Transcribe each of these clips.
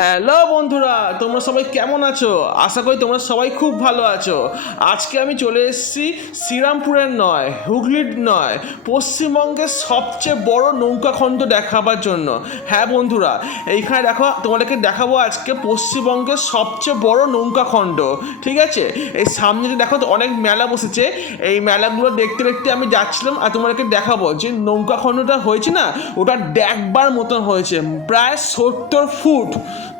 Hello বন্ধুরা, তোমরা সবাই কেমন আছো? আশা করি তোমরা সবাই খুব ভালো আছো। আজকে আমি চলে এসেছি শ্রীরামপুরের নয়, হুগলির নয়, পশ্চিমবঙ্গের সবচেয়ে বড় নৌকাখণ্ড দেখাবার জন্য। হ্যাঁ বন্ধুরা, এইখানে দেখো, তোমাদেরকে দেখাবো আজকে পশ্চিমবঙ্গের সবচেয়ে বড় নৌকাখণ্ড ঠিক আছে? এই সামনে যে দেখো অনেক মেলা বসেছে, এই মেলাগুলো দেখতে দেখতে আমি যাচ্ছিলাম আর তোমাদেরকে দেখাবো যে নৌকা নৌকাখণ্ডটা হয়েছে না, ওটা দেখবার মতন হয়েছে, প্রায় সত্তর ফুট।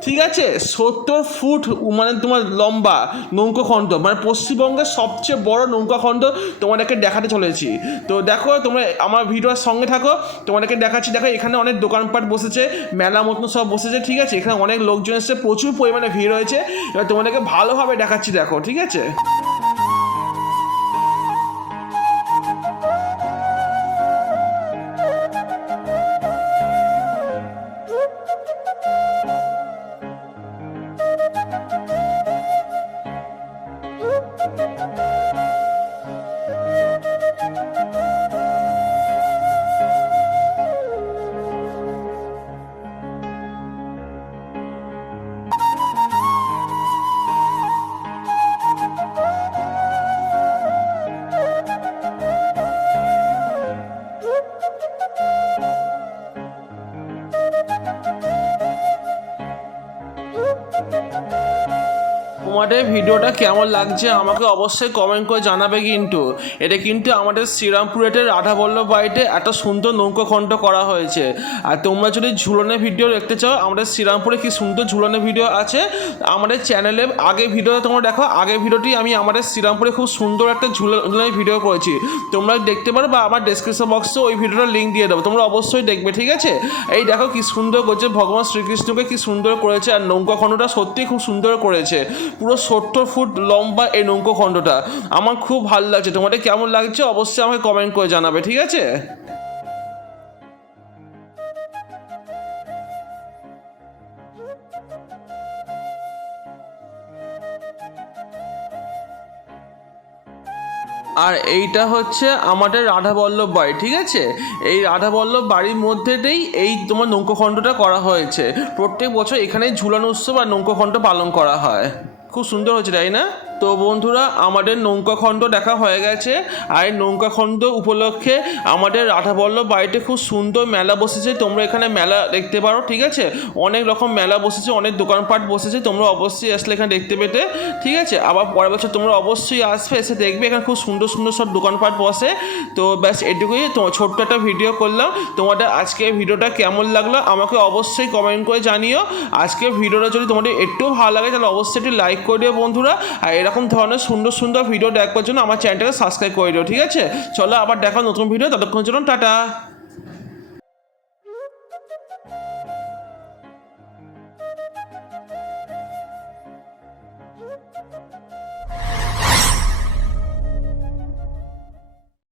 ঠিক আছে? সত্তর ফুট মানে তোমার লম্বা নৌকাখণ্ড মানে পশ্চিমবঙ্গের সবচেয়ে বড় নৌকাখণ্ড তোমাদেরকে দেখাতে চলেছি। তো দেখো, তোমরা আমার ভিডিওর সঙ্গে থাকো, তোমাদেরকে দেখাচ্ছি, দেখো এখানে অনেক দোকানপাট বসেছে, মেলা মতন সব বসেছে, ঠিক আছে? এখানে অনেক লোকজন এসেছে, প্রচুর পরিমাণে ভিড় হয়েছে। এবার তোমাদেরকে ভালোভাবে দেখাচ্ছি, দেখো, ঠিক আছে? তোমাদের ভিডিওটা কেমন লাগছে আমাকে অবশ্যই কমেন্ট করে জানাবে কিন্তু। এটা কিন্তু আমাদের শ্রীরামপুরেতে রাধাবল্লভ বাড়িতে এত সুন্দর নৌকাখণ্ড করা হয়েছে। আর তোমরা যদি ঝুলনের ভিডিও দেখতে চাও, আমাদের শ্রীরামপুরে কি সুন্দর ঝুলনের ভিডিও আছে, আমাদের চ্যানেলে আগে ভিডিওটা তোমরা দেখো আগের ভিডিওটি আমি আমাদের শ্রীরামপুরে খুব সুন্দর একটা ঝুলনের ভিডিও করেছি। তোমরা দেখতে পারো বা আমার ডেসক্রিপশন বক্সে ওই ভিডিওটার লিঙ্ক দিয়ে দেবো, তোমরা অবশ্যই দেখবে, ঠিক আছে? এই দেখো কি সুন্দর করছে, ভগবান শ্রীকৃষ্ণকে কি সুন্দর করেছে, আর নৌকা নৌকাখণ্ডটা সত্যিই খুব সুন্দর করেছে। পুরো সত্তর ফুট লম্বা এই নৌকাখণ্ডটা আমার খুব ভালো লাগছে। তোমাদের কেমন লাগছে অবশ্যই আমাকে কমেন্ট করে জানাবে, ঠিক আছে? আর এইটা হচ্ছে আমাদের রাধাবল্লভ বাড়ি, ঠিক আছে? এই রাধাবল্লভ বাড়ির মধ্যেতেই এই তোমার নৌকোখণ্ডটা করা হয়েছে। প্রত্যেক বছর এখানেই ঝুলানো উৎসব আর নৌকোখণ্ড পালন করা হয়। খুব সুন্দর হচ্ছে তাই না? তো বন্ধুরা, আমাদের নৌকাখণ্ড দেখা হয়ে গেছে। আর নৌকাখণ্ড উপলক্ষে আমাদের রাধাবল্লভ বাড়িতে খুব সুন্দর মেলা বসেছে। তোমরা এখানে মেলা দেখতে পারো, ঠিক আছে? অনেক রকম মেলা বসেছে, অনেক দোকানপাট বসেছে, তোমরা অবশ্যই আসলে এখানে দেখতে পেতে, ঠিক আছে? আবার পরের বছর তোমরা অবশ্যই আসবে, এসে দেখবে এখানে খুব সুন্দর সুন্দর সব দোকানপাট বসে। তো ব্যাস, এটুকুই ছোট্ট একটা ভিডিও করলাম। তোমাদের আজকে ভিডিওটা কেমন লাগল আমাকে অবশ্যই কমেন্ট করে জানিও। আজকে ভিডিওটা যদি তোমাদের একটু ভালো লাগে, তাহলে অবশ্যই একটু লাইক করে দিও বন্ধুরা। আর এরকম ধরনের সুন্দর সুন্দর ভিডিও দেখবার জন্য আমার চ্যানেলটাকে সাবস্ক্রাইব করে দিও, ঠিক আছে? চলো আবার দেখা নতুন ভিডিও ততক্ষণ জন্য টাটা।